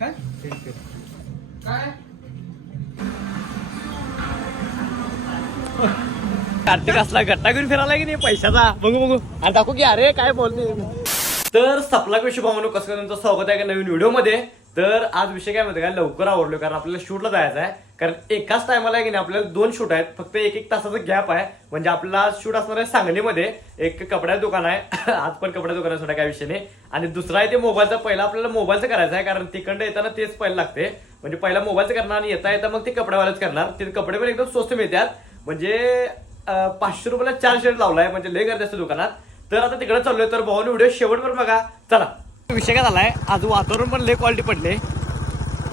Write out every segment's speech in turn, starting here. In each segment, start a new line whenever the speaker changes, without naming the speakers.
काय? काय
कार्तिक असला गट्टा घेऊन फिरायला की नाही पैशाचा? बघू बघू. अरे दाखवू की अरे काय बोलते तर सपला कशी भावनो कसं तुमचं स्वागत आहे का नवीन व्हिडिओमध्ये? तर आज विषय काय माहिती का? लवकर आवडलो कारण आपल्याला शूटला जायचं आहे. कारण एकाच टायमाला आहे की नाही आपल्याला दोन शूट आहेत. फक्त एक एक तासाचा गॅप आहे. म्हणजे आपला शूट असणार आहे सांगलीमध्ये. एक कपड्याचं दुकान आहे. आज पण कपड्याचं दुकान सुद्धा काय विषय नाही. आणि दुसरा आहे ते मोबाईलचा. पहिला आपल्याला मोबाईलचं करायचं आहे कारण तिकडं येताना तेच पहिलं लागते. म्हणजे पहिला मोबाईलचं करणार आणि येता येता मग ते कपड्यावाल्याच करणार. ते कपडे पण एकदम स्वस्त मिळतात. म्हणजे पाचशे रुपयाला चार शर्ट आहे म्हणजे लय गर्दी असते दुकानात. तर आता तिकडे चाललोय. तर भाऊने व्हिडिओ शेवटवर बघा. चला. विषय काय झालाय? आज वातावरण पण लय क्वालिटी पडले.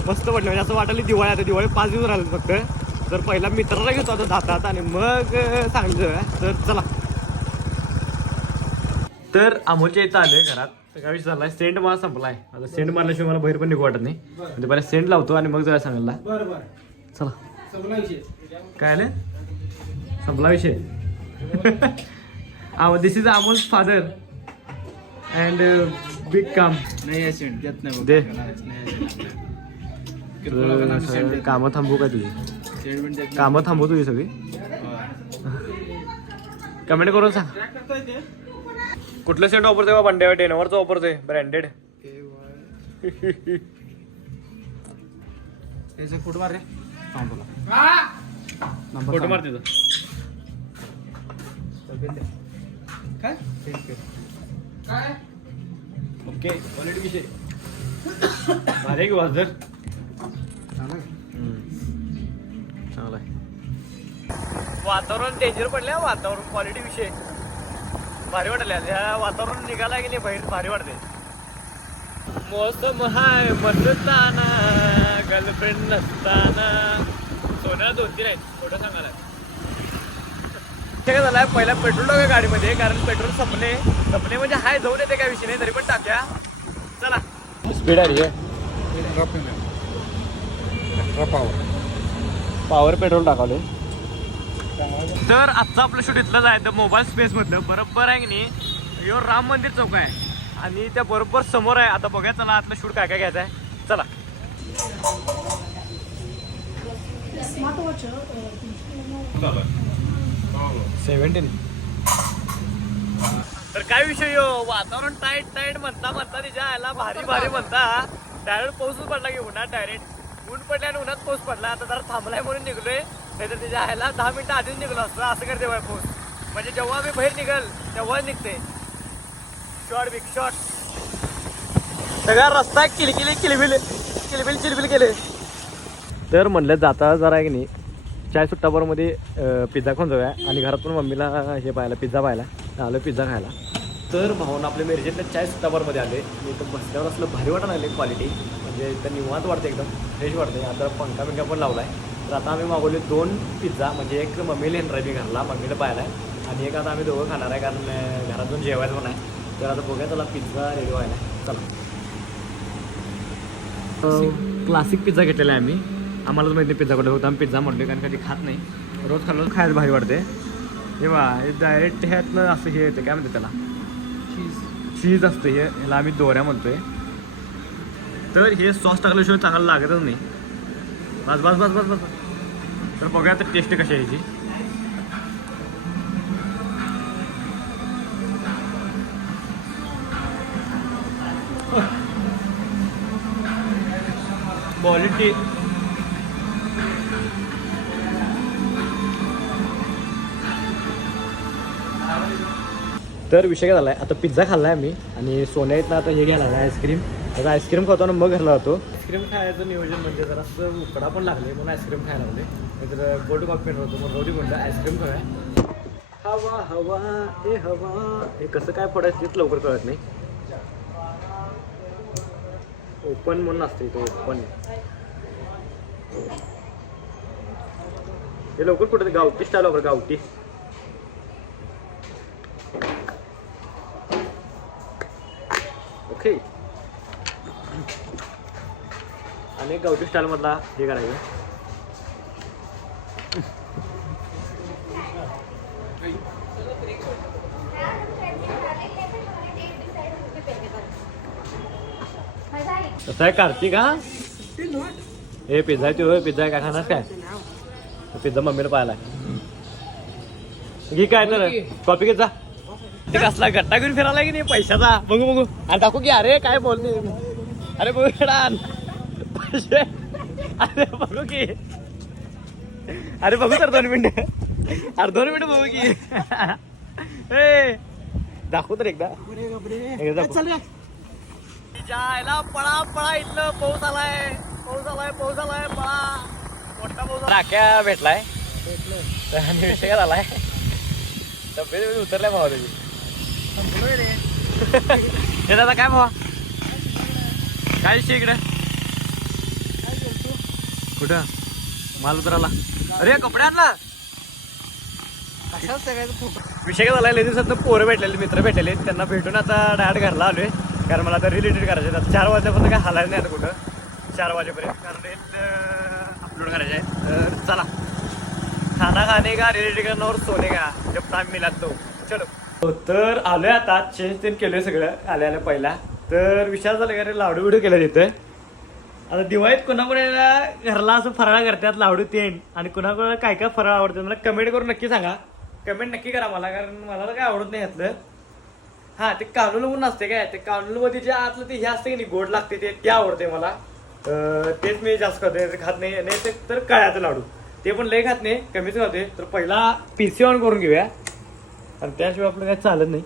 मस्त पडले. म्हणजे असं वाटलं दिवाळी आता दिवाळी पाच दिवस राहिले फक्त. तर पहिला मित्राला घेतो आता जातात आणि मग सांगली तर चला. तर अमोलच्या इथं आले घरात. तर काय विषय झालाय? सेंट मला संपलाय. आता सेंट मारल्याशिवाय मला बाहेर पण निघू वाटत नाही. म्हणजे पहिला सेंट लावतो आणि मग जाऊया सांगायला. चला.
संपला विषय.
काय आलं? संपला विषय. This is Amol father and big काम.
नाही सेंट देत नाही बघ.
दे.
देत
कामं थांबू काय तुझी. कामं थांबू तुझी सगळी. कमेंट करून सांग.
काय करताय ते?
कुठलं सेंट वापरतोय बा? बंड्या टेनवरचं वापरतोय. ब्रँडेड
फोटो मार रे सांग तुला. नंबर
फोटो
सांग.
मार तिथं
काय? काय?
ओके क्वालिटी विषय. भारी की वाजर?
चांगलं आहे.
चांगला आहे. वातावरण डेंजर पडले वातावरण क्वालिटी विषय. भारी वाटले ह्या वातावरण निघाला की नाही बाहेर भारी वाटते मोसम हाय मस्ताना गर्लफ्रेंड नसताना. सोन्याला दोन तीन आहेत फोटो सांगायला. काय झालाय. पहिला पेट्रोल टाका गाडीमध्ये कारण पेट्रोल संपले. संपले म्हणजे हाय जाऊन येते काय विषय नाही तरी पण टाक्या. चला. स्पीड आहे
आहे.
पॉवर पेट्रोल टाकावले तर आजचं आपलं शूट इथलं आहे मोबाईल स्पेस मधलं. बरोबर आहे की नाही? यो राम मंदिर चौक आहे. आणि त्या बरोबर समोर आहे. आता बघा चला आतलं शूट काय काय घ्यायचं आहे. चला. सेव्हन्टीन तर काय विषय यो? वातावरण टाईट टाईट म्हणता म्हणता तिच्या याला भारी भारी म्हणता. डायरेक्ट पाऊसच पडला की उन्हात डायरेक्ट ऊन पडल्या आणि उन्हात पाऊस पडला. आता जरा थांबलाय म्हणून निघलोय. नाहीतर तिच्या ह्याला दहा मिनिटं आधीच निघलो असतो. असं करते बाय पाऊस. म्हणजे जेव्हा मी बाहेर निघल तेव्हा निघते. शॉर्ट बिग शॉर्ट सगळा रस्ता किलकिली किलबिल किलबिल चिलबिल केले. तर म्हणलं जाता जरा की नाही चाय सुट्टाबरमध्ये पिझ्झा खाऊन जाऊया. आणि घरात पण मम्मीला हे पाहायला पिझ्झा पाहायला. आलं पिझ्झा खायला. तर भाऊन आपल्या मिरजेतल्या चाय सुट्टाबरमध्ये आले. मी इथं बसल्यावर असलं भारी वाटायला लागले क्वालिटी म्हणजे इथं निवांत वाटते एकदम. फ्रेश वाटते आता पंखा बिंका पण लावला आहे तर आता आम्ही मागवले दोन पिझ्झा. म्हणजे एक मम्मीला येणार आहे मी घरला मम्मीला पाहायला. आहे आणि एक आता आम्ही दोघं खाणार आहे कारण अं, घरात जाऊन जेवायचं पण आहे. तर आता बघूया त्याला पिझ्झा रेडी व्हायला. चला. क्लासिक पिझ्झा घेतलेला आहे आम्ही. आम्हालाच माहिती नाही पिझ्झा कुठे होता. आम्ही पिझ्झा म्हणतो कारण कधी खात नाही. रोज खाल्लं खायला भारी वाटते हे बा हे डायरेक्ट ह्यातनं असं हे येते काय म्हणते त्याला? चीज असतं हे. ह्याला आम्ही दोऱ्या म्हणतोय. तर हे सॉस टाकल्याशिवाय चांगलं लागतच नाही. बस बस बस बस बस. तर बघूया तर टेस्ट कशी आहे याची क्वालिटी तर विषय काय झाला आहे आता पिझ्झा खाल्ला आहे आम्ही आणि सोन्या इथनं आता हे घ्यायला आईस्क्रीम आता आईस्क्रीम खातो ना मग घरला जातो. आईस्क्रीम खायचं नियोजन म्हणजे जरा असं उकडा पण लागले म्हणून आईस्क्रीम खायला लागले. नाहीतर गोल्ड कॉफी होतो मग रोजी म्हणलं आईस्क्रीम खाऊया. हवा हवा हे हवा. हे कसं काय पडायचं तेच लवकर कळत नाही. ओपन म्हणून असते तो ओपन हे लवकर कुठे गावठी स्टाईल वापर गावठी. आणि गावठी स्टाईलमधला हे करायचं. कसं आहे कार्तिक हा? हे पिझ्झा तू पिझ्झा काय खाणार काय? पिझ्झा मम्मीला पाहिला घे काय तर कॉपी घेत जा. ते कसला गट्टा घेऊन फिरायला की नाही पैशाचा? बघू बघू. आणि टाकू की अरे काय बोलले अरे बघू अरे बघू की. अरे बघू तर दोन मिनिटं. अरे दोन मिनिटं बघू की. ए दाखवू तर एकदा. जायला पळा पळा इथलं पाऊस आलाय. पाऊस आलाय पाऊस आलाय पळा. मोठा पाऊस राख्या भेटलाय. आणि विषय झालाय तब्येत उतरलाय भावा त्याची हे दादा काय भावा? काय विषय इकडे कुठं? माल उतराला अरे कपडे आणला. विषय काय झाला दिवसात पोरं भेटलेले मित्र भेटलेले. त्यांना भेटून आता डायरेक्ट घरला आलोय. कारण मला आता रिलेटेड करायचे आहेत चार वाजल्यापासून काय हालायचं नाही आता कुठं. चार वाजेपर्यंत कारण अपलोड करायचे आहे तर चला. खाना खाणे का रिलेटेड करणार और सोने का? जब टाइम मिला तो चलो. तर आलोय आता. चेंज तेन केलोय सगळं. आल्या आल्या पहिला. तर विचार झाला का रे? लाडू बिडू केलं तिथं. आता दिवाळीत कुणाकुणाला घरला असं फराळ करतात लाडू तेन. आणि कुणाकुणाला काय काय फराळ आवडतं मला कमेंट करून नक्की सांगा. कमेंट नक्की करा मला कारण मला तर काय आवडत नाही यातलं. हा ते कानूल म्हणून असते काय? ते कानूल मध्ये जे आतलं ते हे असते की नाही गोड लागते ते ते आवडते मला. तेच मी जास्त खाते ते खात नाही नाही ते तर कळ्याचं लाडू. ते पण लय खात नाही कमीच खाते तर पहिला पीसी ऑन करून घेऊया. आणि त्याशिवाय आपलं काय चालत नाही.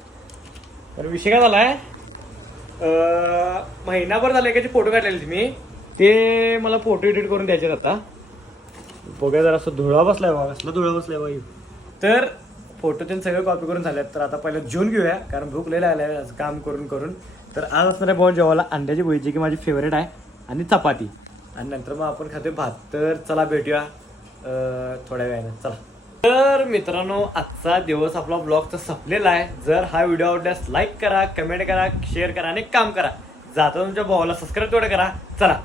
तर विषय काय झालाय? आहे महिनाभर झाले एकाचे फोटो काढलेले मी? ते मला फोटो एडिट करून द्यायचे आता. बघा जरा असं धुळा बसलाय बा असला धुळा बसलाय बाई तर फोटो त्यांनी सगळं कॉपी करून झाल्यात तर आता पहिलं जेवून घेऊया कारण भूक लय लागलाय आज काम करून करून. तर आज असणार आहे भाऊ जेवायला अंड्याची पोळी जी की माझी फेवरेट आहे आणि चपाती. आणि नंतर मग आपण खातोय भात. तर चला भेटूया थोड्या वेळाने. चला. तर मित्रांनो आजचा दिवस आपला ब्लॉग तर संपलेला आहे. जर हा व्हिडिओ आवडल्यास लाईक करा कमेंट करा शेअर करा आणि काम करा. जाता तुमच्या भावाला सबस्क्राईब तेवढं करा. चला.